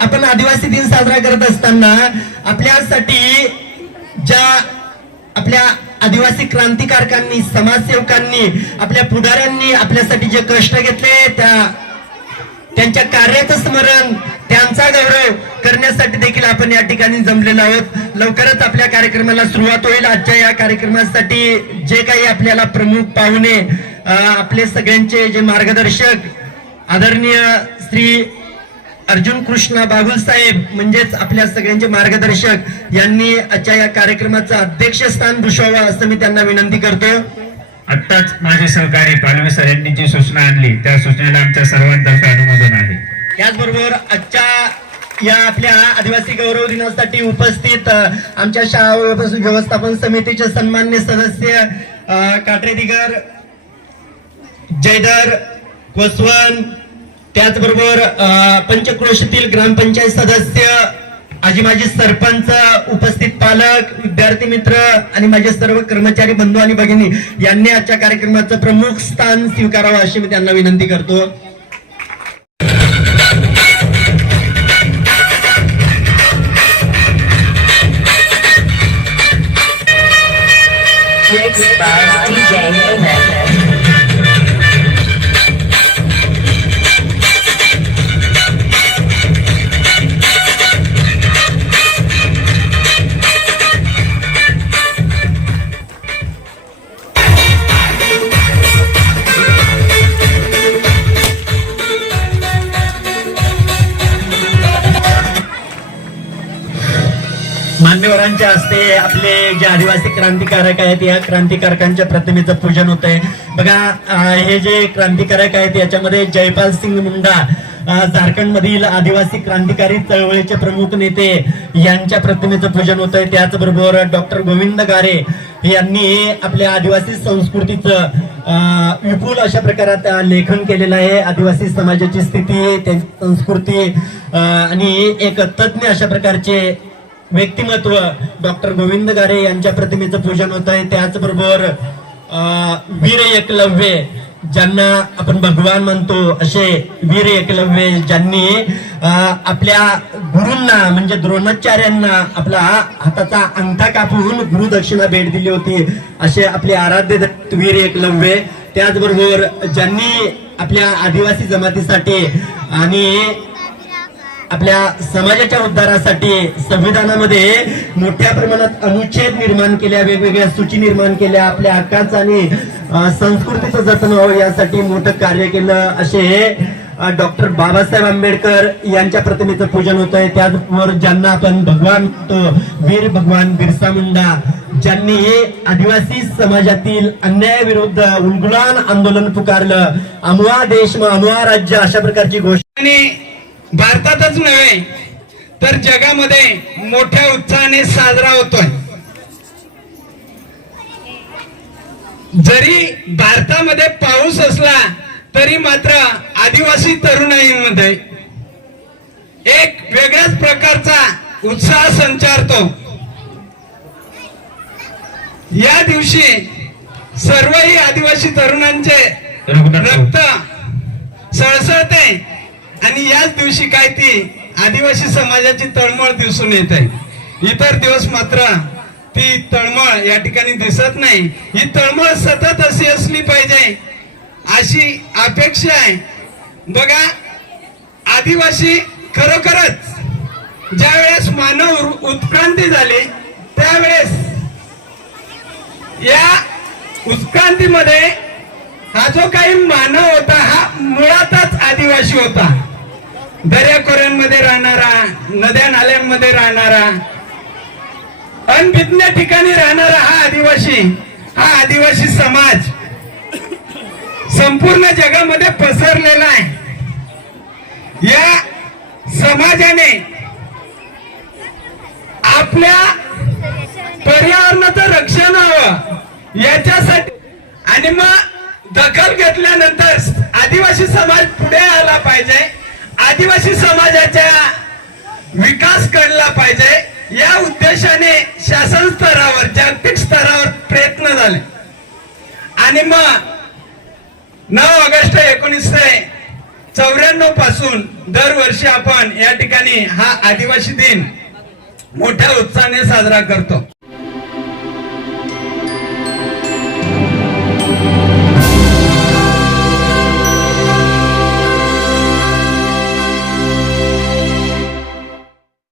आपण आदिवासी दिन साजरा करत असताना आपल्यासाठी ज्या आपल्या आदिवासी क्रांतिकारकांनी समाजसेवकांनी आपल्या पुढाऱ्यांनी आपल्यासाठी जे कष्ट घेतले त्या त्यांच्या कार्याचं स्मरण त्यांचा गौरव करण्यासाठी देखील आपण या ठिकाणी जमलेलो आहोत. लवकरच आपल्या कार्यक्रमाला सुरुवात होईल. आजच्या या कार्यक्रमासाठी जे काही आपल्याला प्रमुख पाहुणे आपले सगळ्यांचे जे मार्गदर्शक आदरणीय श्री अर्जुन कृष्णा बागुल साहेब म्हणजेच आपल्या सगळ्यांचे मार्गदर्शक यांनी आजच्या या कार्यक्रमाचं अध्यक्षस्थान भूषवावं असं मी त्यांना विनंती करतो. आत्ताच माझे सहकारी पालवे सर यांनी जी सूचना आणली त्या सूचनेला आमच्या सर्वांतर्फे अनुमोदन आहे. त्याचबरोबर आजच्या या आपल्या आदिवासी गौरव दिनासाठी उपस्थित आमच्या शाळा व्यवस्थ- व्यवस्थापन समितीचे सन्मान्य सदस्य अ, काटरे दिगर जयदर कोसवन त्याचबरोबर पंचक्रोशीतील ग्रामपंचायत सदस्य आजी माझे सरपंच उपस्थित पालक विद्यार्थी मित्र आणि माझे सर्व कर्मचारी बंधू आणि भगिनी यांनी आजच्या कार्यक्रमाचं प्रमुख स्थान स्वीकारावं अशी मी त्यांना विनंती करतो. Mixed by DJ मान्यवरांच्या हस्ते आपले जे आदिवासी क्रांतिकारक आहेत या क्रांतिकारकांच्या प्रतिमेचं पूजन होत आहे बघा हे जे क्रांतिकारक आहेत याच्यामध्ये जयपाल सिंग मुंडा झारखंड मधील आदिवासी क्रांतिकारी चळवळीचे प्रमुख नेते यांच्या प्रतिमेचं पूजन होत आहे त्याचबरोबर डॉक्टर गोविंद गारे यांनी आपल्या आदिवासी संस्कृतीचं अं, विपुल अशा प्रकारात लेखन केलेलं आहे. आदिवासी समाजाची स्थिती त्यांची संस्कृती आणि एक तज्ञ अशा प्रकारचे व्यक्तिमत्व. डॉक्टर गोविंद गारे यांच्या प्रतिमेचं पूजन होत आहे. त्याचबरोबर अं, वीर एकलव्य ज्यांना आपण भगवान म्हणतो असे वीर एकलव्य ज्यांनी अं, आपल्या गुरूंना म्हणजे द्रोणाचार्यांना आपला हाताचा अंगठा कापून गुरुदक्षिणा भेट दिली होती. असे आपले आराध्य वीर एकलव्य. त्याचबरोबर ज्यांनी आपल्या आदिवासी जमातीसाठी आणि आपल्या समाजाच्या उद्धारासाठी संविधानामध्ये मोठ्या प्रमाणात अनुच्छेद निर्माण केल्या वेगवेगळ्या सूची निर्माण केल्या आपल्या हक्काचं आणि संस्कृतीचं जतन व्हावं यासाठी मोठं कार्य केलं. असे डॉक्टर बाबासाहेब आंबेडकर यांच्या प्रतिमेचं पूजन होत आहे त्याचबरोबर ज्यांना आपण भगवान वीर भगवान बिरसा मुंडा ज्यांनी आदिवासी समाजातील अन्यायाविरुद्ध उलगुलान आंदोलन पुकारलं. अमुआ देश म अमुआ राज्य अशा प्रकारची घोषणा भारतातच नव्हे तर जगामध्ये मोठ्या उत्साहाने साजरा होतोय. जरी भारतामध्ये पाऊस असला तरी मात्र आदिवासी तरुणाईमध्ये एक वेगळ्याच प्रकारचा उत्साह संचारतो. या दिवशी सर्वही आदिवासी तरुणांचे रक्त सळसळते. आणि याच दिवशी काय ती आदिवासी समाजाची तळमळ दिसून येते इतर दिवस मात्र ती तळमळ या ठिकाणी दिसत नाही. ही तळमळ सतत अशी असली पाहिजे अशी अपेक्षा आहे. बघा आदिवासी खरोखरच ज्या वेळेस मानव उत्क्रांती झाली त्यावेळेस या उत्क्रांतीमध्ये हा जो काही मानव होता हा मुळातच आदिवासी होता. दर्याखोऱ्यांमध्ये राहणारा नद्या नाल्यांमध्ये राहणारा अनभिज्ञ ठिकाणी राहणारा हा आदिवासी हा आदिवासी समाज संपूर्ण जगामध्ये पसरलेला आहे. या समाजाने आपल्या पर्यावरणाचं रक्षण हवं याच्यासाठी आणि मग दखल घेतल्यानंतर आदिवासी समाज पुढे आला पाहिजे. आदिवासी समाजाच्या विकास घडला पाहिजे. या उद्देशाने शासन स्तरावर जागतिक स्तरावर प्रयत्न झाले. आणि मग नऊ ऑगस्ट एकोणीसशे चौऱ्याण्णवपासून दरवर्षी आपण या ठिकाणी हा आदिवासी दिन मोठ्या उत्साहाने साजरा करतो.